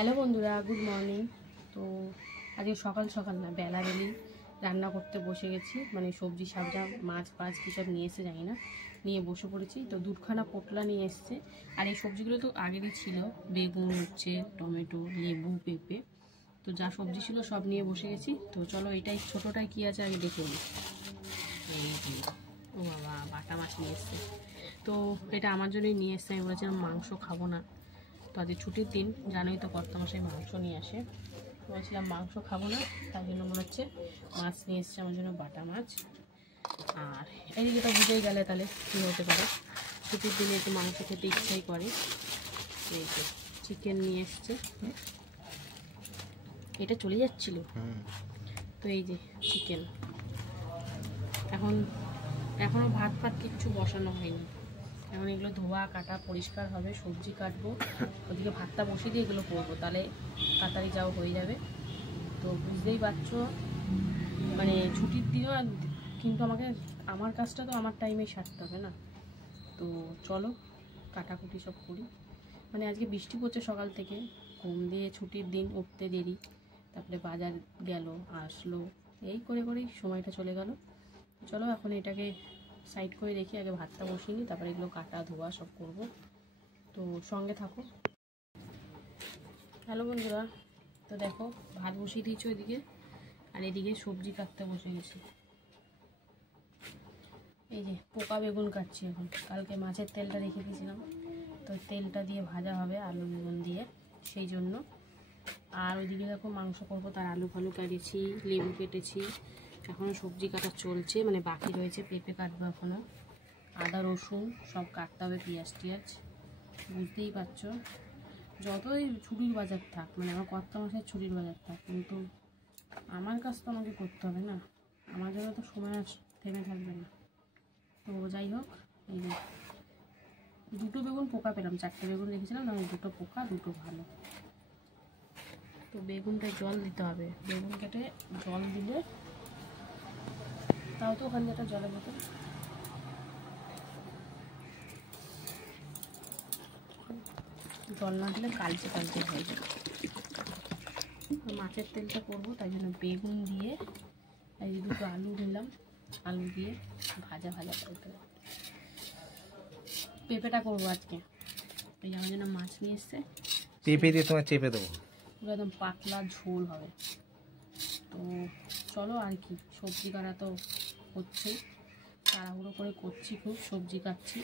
Hello বন্ধুরা, good morning. তো আজকে সকাল সকাল না, বেলাবেলি রান্না করতে বসে গেছি। মানে সবজি সাবজা মাছ ফাছ কী সব নিয়ে এসে জানি না, নিয়ে বসে পড়েছি। তো দুধখানা পোটলা নিয়ে এসছে। আর এই সবজিগুলো তো আগেরই ছিল, বেগুন, উচ্ছে, টমেটো, লেবু, পেঁপে। তো যা সবজি ছিল সব নিয়ে বসে গেছি। তো চলো এটাই ছোটোটাই কী আছে আগে দেখে নিই। এই যে ও বাবা, বাটা মাছ নিয়ে এসছে। তো এটা আমার জন্যই নিয়ে এসছে। আমি বলেছিলাম মাংস খাবো না, তো আজকে ছুটির দিন, জানোই তো কর্তামশাই মাংস নিয়ে আসে। বলছিলাম মাংস খাবো না, তাই জন্য মনে হচ্ছে মাছ নিয়ে এসছে আমার জন্য, বাটা মাছ। আর এইদিকে তো বুঝেই গেলে তাহলে কী হতে পারে, ছুটির দিনে একটু মাংস খেতে ইচ্ছাই করে। এই যে চিকেন নিয়ে এসছে, এটা চলে যাচ্ছিল। তো এই যে চিকেন, এখনও ভাত ফাত কিচ্ছু বসানো হয়নি। এখন এগুলো ধোয়া কাটা পরিষ্কার হবে, সবজি কাটবো, ওদিকে ভাতটা বসিয়ে দিয়ে এগুলো করবো, তাহলে তাড়াতাড়ি যাও হয়ে যাবে। তো বুঝতেই পারছো, মানে ছুটির দিনও কিন্তু আমার কাজটা তো আমার টাইমেই সারতে হবে না। তো চলো কাটাকুটি সব করি। মানে আজকে বৃষ্টি পড়ছে সকাল থেকে, ঘুম দিয়ে ছুটির দিন, উঠতে দেরি, তারপরে বাজার গেল আসলো, এই করে করেই সময়টা চলে গেল। চলো এখন এটাকে সাইড করে রেখে আগে ভাতটা বসিয়ে নিই, তারপরে এগুলো কাটা ধোয়া সব করব। তো সঙ্গে থাকো। হ্যালো বন্ধুরা, তো দেখো ভাত বসিয়ে দিয়েছি ওইদিকে, আর এদিকে সবজি কাটতে বসে গেছি। এই যে পোকা বেগুন কাটছি এখন, কালকে মাছের তেলটা রেখে দিয়েছিলাম, তো তেলটা দিয়ে ভাজা হবে আলু বেগুন দিয়ে, সেই জন্য। আর ওইদিকে দেখো মাংস করবো, তার আলু ফালু কেটেছি, লেবু কেটেছি, এখনও সবজি কাটা চলছে, মানে বাকি রয়েছে, পেঁপে কাটবো এখনও, আদা রসুন সব কাটতে হবে, পেঁয়াজ টিয়াজ। বুঝতেই পারছো, যতই ছুটির বাজার থাক, মানে আমার কর্তামশাইয়ের ছুটির বাজার থাক, কিন্তু আমার কাজ তো আমাকে করতে হবে না, আমার জন্য তো সময় থেমে থাকবে না। তো যাই হোক, এই যে দুটো বেগুন পোকা পেলাম, 4টে বেগুন রেখেছিলাম, তখন দুটো পোকা, দুটো ভালো। তো বেগুনটা জল দিতে হবে, বেগুন কেটে জল দিলে, তাও তো ওখানে একটা জলের বোতল, জল না দিলে কালচে কালচে হয়ে যাবে। মাছের তেলটা করবো, তাই জন্য বেগুন দিয়ে, এই দুটো আলু নিলাম, আলু দিয়ে ভাজা ভাজা করতে হবে। পেঁপেটা করবো আজকে, এই আমার জন্য মাছ নিয়ে এসছে, পেঁপে দিয়ে তোমার চেপে দেবো, পুরো একদম পাতলা ঝোল হবে। তো চলো, আর কি, সবজি কাটা তো হচ্ছেই, তাড়াহুড়ো করে করছি খুব, সবজি কাটছি।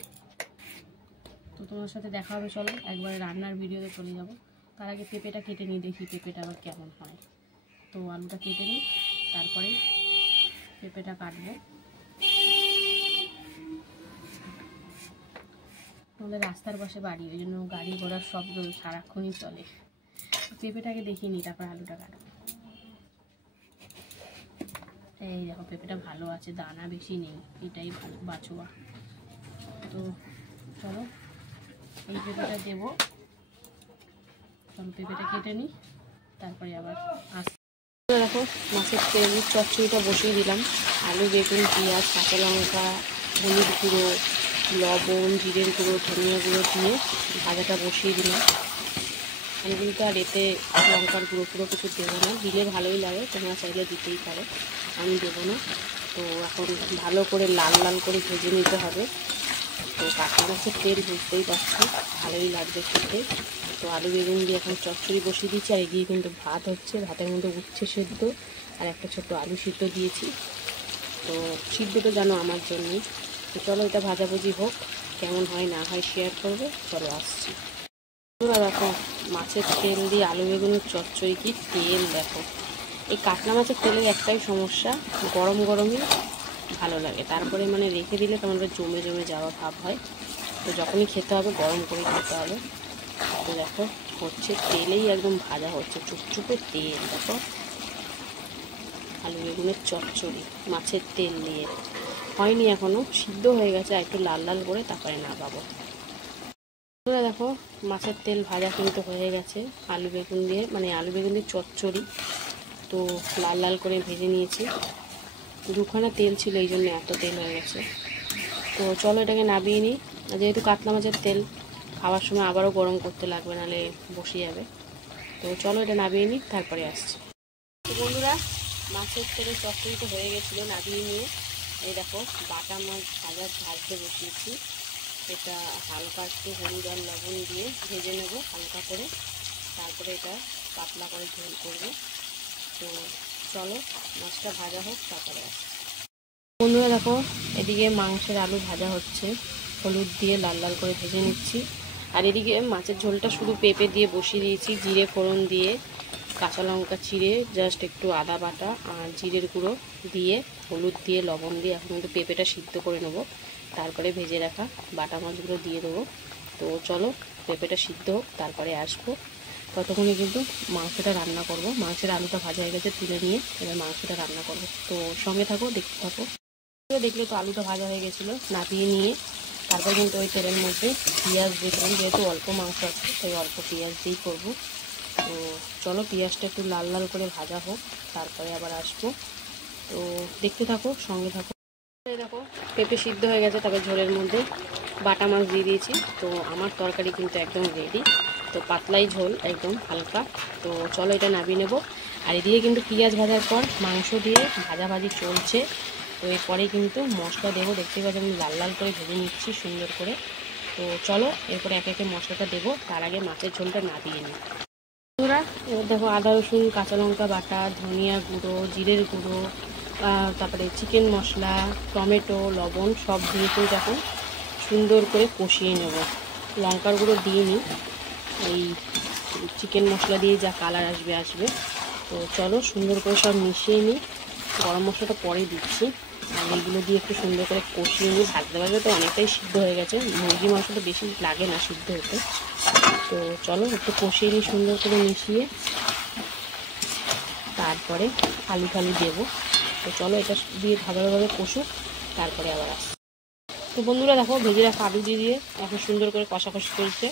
তো তোমার সাথে দেখা হবে, চলো একবারে রান্নার ভিডিওতে চলে যাব। তার আগে পেঁপেটা কেটে নিই, দেখি পেঁপেটা আবার কেমন হয়। তো আলুটা কেটে নিই, তারপরে পেঁপেটা কাটবো। আমাদের রাস্তার পাশে বাড়ি, ওই জন্য গাড়ি ঘোড়ার শব্দ সারাক্ষণই চলে। পেঁপেটাকে দেখিয়ে নিই, তারপর আলুটা কাটবো। এই দেখো পেঁপেটা ভালো আছে, দানা বেশি নেই, এটাই ভালো বাছোয়া। তো চলো এই পেঁপেটা দেবো, চলো পেঁপেটা কেটে নিই, তারপরে আবার আসতে। দেখো মাছের তেল চচ্চড়িটা বসিয়ে দিলাম, আলু বেগুন পেঁয়াজ কাঁচা লঙ্কা হলুদ গুঁড়ো লবণ জিরের গুঁড়ো ধনিয়া গুঁড়ো দিয়ে ভাজাটা বসিয়ে দিলাম। আমি কিন্তু আর এতে লঙ্কার গুঁড়ো পুরো কিছু দেবো না, দিলে ভালোই লাগে, তোমরা চাইলে দিতেই পারো, আমি দেবো না। তো এখন ভালো করে লাল লাল করে ভেজে নিতে হবে। তো কাঁচা মাছের তেল বুঝতেই পারছি, ভালোই লাগবে খেতে। তো আলু বেগুন দিয়ে এখন চচ্চড়ি বসিয়ে দিচ্ছি, আর এদিকে কিন্তু ভাত হচ্ছে, ভাতের মধ্যে উচ্ছে সেদ্ধ আর একটা ছোট্ট আলু সিদ্ধ দিয়েছি। তো সিদ্ধ তো জানো আমার জন্যই। তো চলো এটা ভাজাভুজি হোক, কেমন হয় না হয় শেয়ার করবো, চলো আসছি। দেখো মাছের তেল দিয়ে আলু বেগুনের চচ্চড়ি, কি তেল দেখো। এই কাতলা মাছের তেলের একটাই সমস্যা, গরম গরমই ভালো লাগে, তারপরে মানে রেখে দিলে তোমাদের জমে জমে যাওয়া ভাব হয়। তো যখনই খেতে হবে গরম করে খেতে হবে। তো দেখো হচ্ছে, তেলেই একদম ভাজা হচ্ছে, চুপচুপে তেল। দেখো আলু বেগুনের চচ্চড়ি মাছের তেল দিয়ে হয়নি এখনও, সিদ্ধ হয়ে গেছে, আর একটু লাল লাল করে তারপরে নামাবো। দেখো মাছের তেল ভাজা কিন্তু হয়ে গেছে, আলু বেগুন দিয়ে, মানে আলু বেগুন দিয়ে চচ্চড়ি। তো লাল লাল করে ভেজে নিয়েছি, দুখানা তেল ছিল এই জন্য এত তেল হয়ে গেছে। তো চলো এটাকে নামিয়ে নিই, যেহেতু কাতলা মাছের তেল খাওয়ার সময় আবারও গরম করতে লাগবে, নাহলে বসে যাবে। তো তো চলো এটা নামিয়ে নিই, তারপরে আসছি। তো বন্ধুরা, মাছের তেলে চচ্চড়ি তো হয়ে গেছিলো, নামিয়ে নিয়ে এই দেখো বাটা মাছ ভাজতে বসিয়েছি। এটা হালকা একটু হলুদ আর লবণ দিয়ে ভেজে নেব হালকা করে, তারপরে এটা পাতলা করে ঝোল করবো। তো চলো মাছটা ভাজা হোক, তারপরে আসছি। বন্ধুরা দেখো, এদিকে মাংসের আলু ভাজা হচ্ছে, হলুদ দিয়ে লাল লাল করে ভেজে নিচ্ছি। আর এদিকে মাছের ঝোলটা শুধু পেঁপে দিয়ে বসিয়ে দিয়েছি, জিরে ফোড়ন দিয়ে, কাঁচা লঙ্কা চিড়ে, জাস্ট একটু আদা বাটা আর জিরের গুঁড়ো দিয়ে, হলুদ দিয়ে, লবণ দিয়ে এখন কিন্তু পেঁপেটা সিদ্ধ করে নেবো, তারপরে ভেজে রাখা বাটা মাছগুলো দিয়ে দেবো। তো চলো পেঁপেটা সিদ্ধ হোক, তারপরে আসবো। ততক্ষণে কিন্তু মাংসটা রান্না করব। মাংসের আলুটা ভাজা হয়ে গেছে, তুলে নিয়ে এবার মাংসটা রান্না করব। তো সঙ্গে থাকো, দেখতে থাকো। দেখলে তো আলুটা ভাজা হয়ে গেছিলো, নাপিয়ে নিয়ে তারপর কিন্তু ওই তেলের মধ্যে পেঁয়াজ দিয়েছিলাম, যেহেতু অল্প মাংস আছে তাই অল্প পেঁয়াজ দিয়েই করবো। তো চলো পেঁয়াজটা একটু লাল লাল করে ভাজা হোক, তারপরে আবার আসবো। তো দেখতে থাকো, সঙ্গে থাকো। দেখো পেঁপে সিদ্ধ হয়ে গেছে, তারপর ঝোলের মধ্যে বাটা মাছ দিয়ে দিয়েছি। তো আমার তরকারি কিন্তু একদম রেডি। তো পাতলাই ঝোল, একদম হালকা। তো চলো এটা নামিয়ে নেবো। আর এদিকে কিন্তু পেঁয়াজ ভাজার পর মাংস দিয়ে ভাজাভাজি চলছে। তো এরপরে কিন্তু মশলা দেবো, দেখতে পাচ্ছি আমি লাল লাল করে ভেজে নিচ্ছি সুন্দর করে। তো চলো এরপরে একে একে মশলাটা দেবো, তার আগে মাছের ঝোলটা নামিয়ে নিই। বন্ধুরা এবার দেখো আদা রসুন কাঁচা লঙ্কা বাটা, ধনিয়া গুঁড়ো, জিরের গুঁড়ো, তারপরে চিকেন মশলা, টমেটো, লবণ সব দিয়ে কিন্তু এখন সুন্দর করে কষিয়ে নেব। লঙ্কার গুঁড়ো দিয়ে নিই, এই চিকেন মশলা দিয়ে যা কালার আসবে। তো চলো সুন্দর করে সব মিশিয়ে নিই। গরম মশলাটা পরে দিচ্ছি, আর এইগুলো দিয়ে একটু সুন্দর করে কষিয়ে নিই। ভাজতে তো অনেকটাই সিদ্ধ হয়ে গেছে, মুরগি মাংসটা বেশি লাগে না সিদ্ধ হতে। তো চলো একটু কষিয়ে নিই সুন্দর করে মিশিয়ে, তারপরে আলু টালু দেবো। তো চলো এটা দিয়ে ভালোভাবে কষুক, তারপরে আবার আসছি। তো বন্ধুরা দেখো ভেজে রাখা আলু দিয়ে এখন সুন্দর করে কষাকষি চলছে।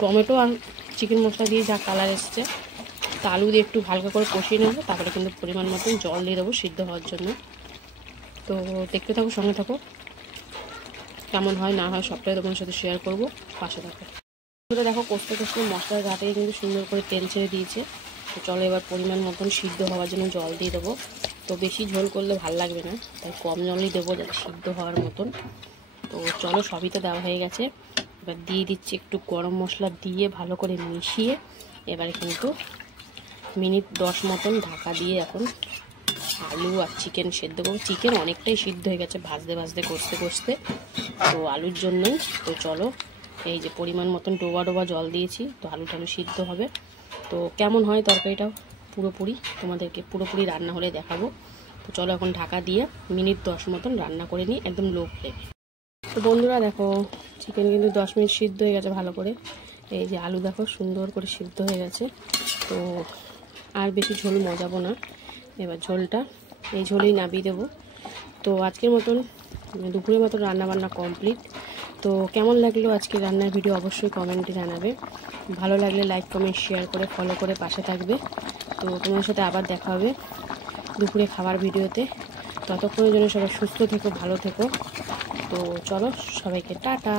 টমেটো আর চিকেন মশলা দিয়ে যা কালার এসছে, তো আলু দিয়ে একটু হালকা করে কষিয়ে নেবো, তারপরে কিন্তু পরিমাণ মতন জল দিয়ে দেবো সিদ্ধ হওয়ার জন্য। তো দেখতে থাকো, সঙ্গে থাকো, কেমন হয় না হয় সবটাই তোমার সাথে শেয়ার করবো, পাশে থাকো। দেখো কষতে কষতে মশলার গা থেকে কিন্তু সুন্দর করে তেল ছেড়ে দিয়েছে। তো চলো এবার পরিমাণ মতন সিদ্ধ হওয়ার জন্য জল দিয়ে দেবো। তো বেশি ঝোল করলে ভালো লাগবে না, তাই কম জলই দেবো যাতে সিদ্ধ হওয়ার মতন। তো চলো সবই তো দেওয়া হয়ে গেছে, এবার দিয়ে দিচ্ছি একটু গরম মশলা দিয়ে ভালো করে মিশিয়ে, এবারে কিন্তু মিনিট 10 মতন ঢাকা দিয়ে এখন আলু আর চিকেন সেদ্ধ করবো। চিকেন অনেকটাই সিদ্ধ হয়ে গেছে ভাজতে কষতে, তো আলুর জন্যই। তো চলো এই যে পরিমাণ মতন ডোবা ডোবা জল দিয়েছি, তো আলু টালু সিদ্ধ হবে। তো কেমন হয় তরকারিটা তোমাদেরকে পুরোপুরি রান্না হলে দেখাবো। তো চলো এখন ঢাকা দিয়ে মিনিট 10 মতন রান্না করে নিই, একদম লো ফ্লেমে। তো বন্ধুরা দেখো চিকেন কিন্তু 10 মিনিট সিদ্ধ হয়ে গেছে ভালো করে। এই যে আলু দেখো সুন্দর করে সিদ্ধ হয়ে গেছে। তো আর বেশি ঝোল মজাবো না, এবার ঝোলটা এই ঝোলেই নামিয়ে দেবো। তো আজকের মতন দুপুরের মতন রান্নাবান্না কমপ্লিট। তো কেমন লাগলো আজকে রান্নার ভিডিও অবশ্যই কমেন্টে জানাবে। ভালো লাগলে লাইক কমেন্ট শেয়ার করে ফলো করে পাশে থাকবে। তো তোমার সাথে আবার দেখা হবে দুপুরে খাবার ভিডিওতে। ততক্ষণের জন্য সবাই সুস্থ থেকো, ভালো থেকো। তো চলো সবাইকে টাটা।